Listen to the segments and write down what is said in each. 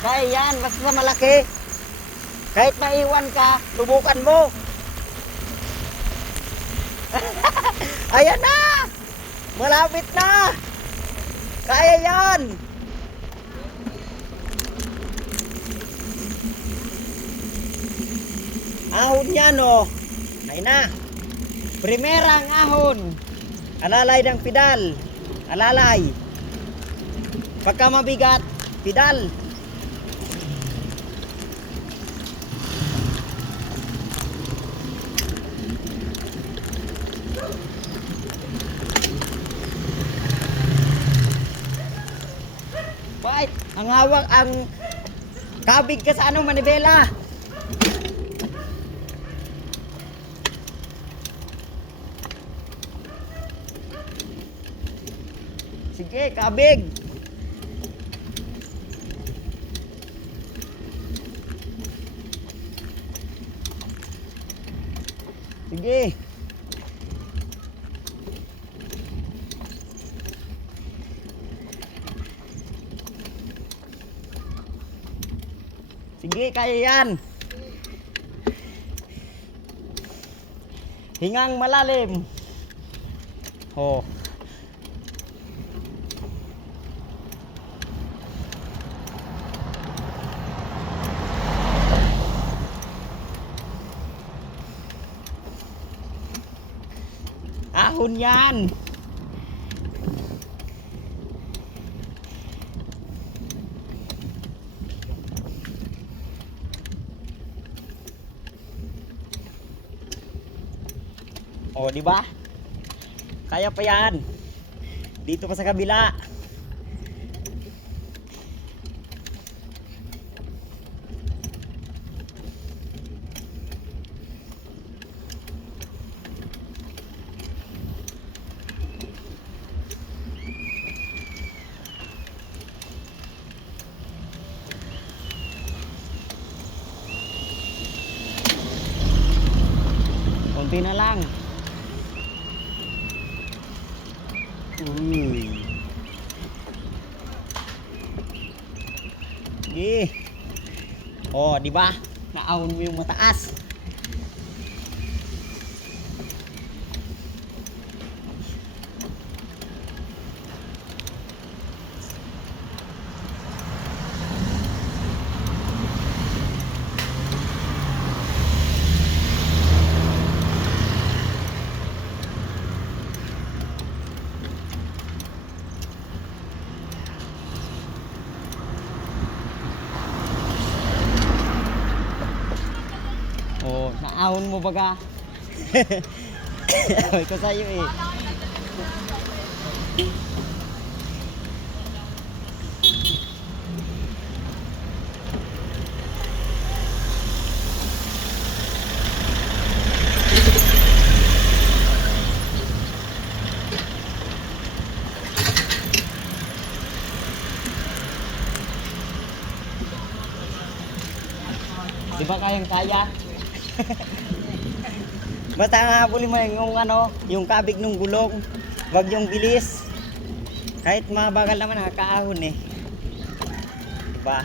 Kaya yan, basta malaki. Kahit maiwan ka, subukan mo. Ayan na! Malapit na! Kaya yan! Ahon yan oh. Ayun na. Primerang ahon. Alalay ng pedal. Alalay. Pagka mabigat, pedal. Bakit? Ang hawak, ang kabig ka sa anong manibela. Sige, kabig. Sige. Sige, kaya yan. Hingang malalim. Oh. Ahon yan. O, di ba? Kaya pa yan. Dito pa sa kabila. Konti na lang. Sige. Oh, di ba? Naahon mo yung mataas. Oh, naahon mo baga. Sabi ko sa'yo eh. Di ba kayang kaya? Basta habulin mo yung ano, yung kabig ng gulong. Wag yung bilis. Kahit mabagal naman nakakaahon eh. Diba?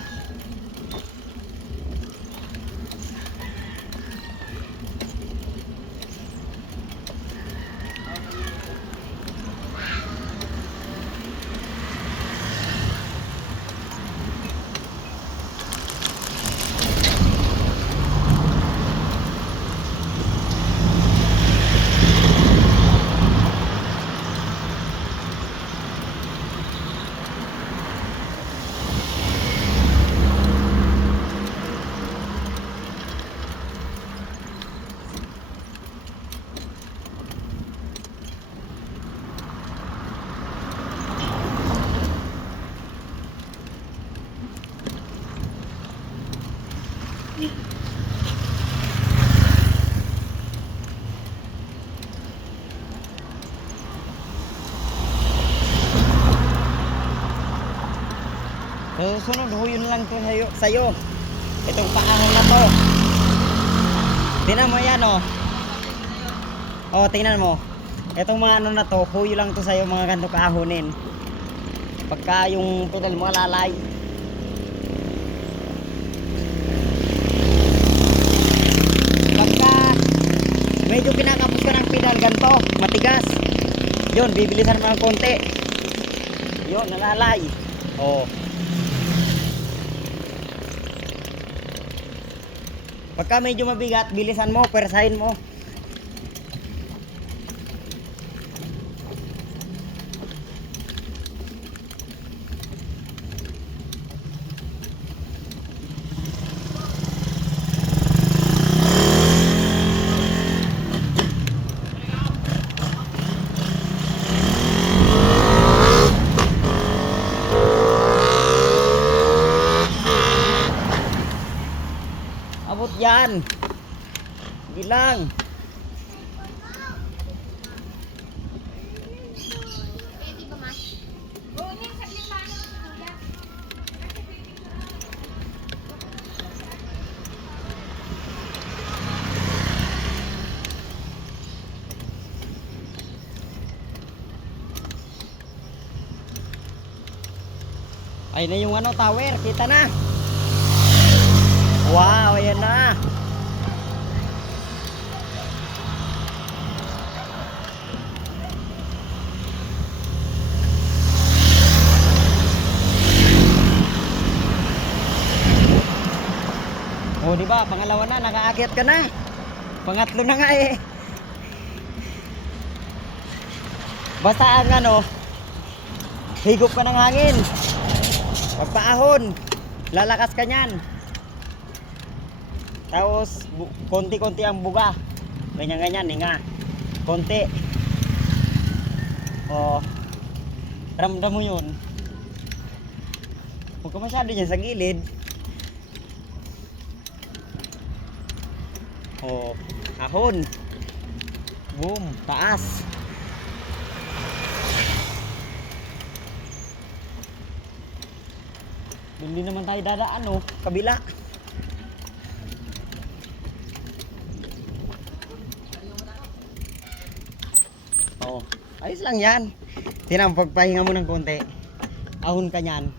So, sunod, huyon lang to sa'yo. Itong paahon na to. Tingnan mo yan oh. Oh, tingnan mo. Itong mga ano na to, huyo lang to sa'yo mga ganito kaahonin. Pagka yung pedal mo alalay. ano, matigas. Yun, bibilisan mo ng konti. Yun, nalalay. Oh. Pagka medyo mabigat, bilisan mo, persahin mo. Abot yan. Bilang. Ay na yung ano, tower, kita na. Wow, ayan na. Oh, di ba? Pangalawa na, nakaakyat ka na. Pangatlo na nga eh. Basta ang ano, higop ka ng hangin. Pagpaahon, lalakas ka niyan. Tapos konti-konti ang buga. Ganyan-ganyan, hinga. Konti. Oh. Ramdam mo 'yun. Huwag ka masyado dyan sa gilid. Oh, ahon. Boom, taas. Hindi naman tayo dadaan, oh, kabila. Oh, ayos lang 'yan. Tinang pagpahinga mo ng konti. Ahon ka niyan.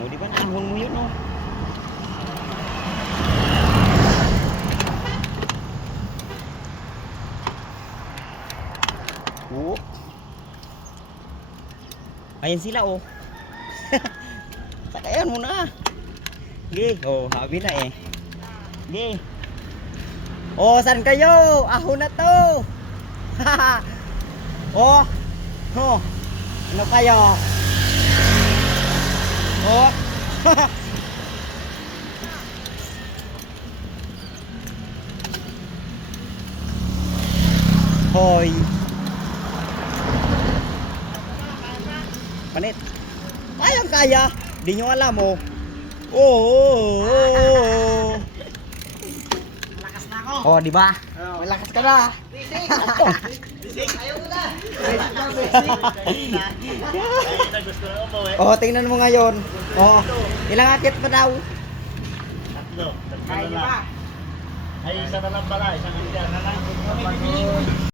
Oh, di ba naahon mo 'yun, oh. Oh. Ayan sila, oh. Sakayan mo na. Gi, oh, habi na eh. Gi. Oh, saan kayo? Ahon na to. Oh. Oh. Ano kayo? Oh. Hoy. Panit. Kaya. Di nyo alam, oh. Oh. Malakas na ako. Oh, di ba? Malakas ka na. Bising. Ayaw mo na. Gusto na umuwi. Oh, tingnan mo ngayon. Oh, ilang akit pa daw? Tatlo. Kaya niyo ba? Ay, isa na lang pala. Isang hindi na lang.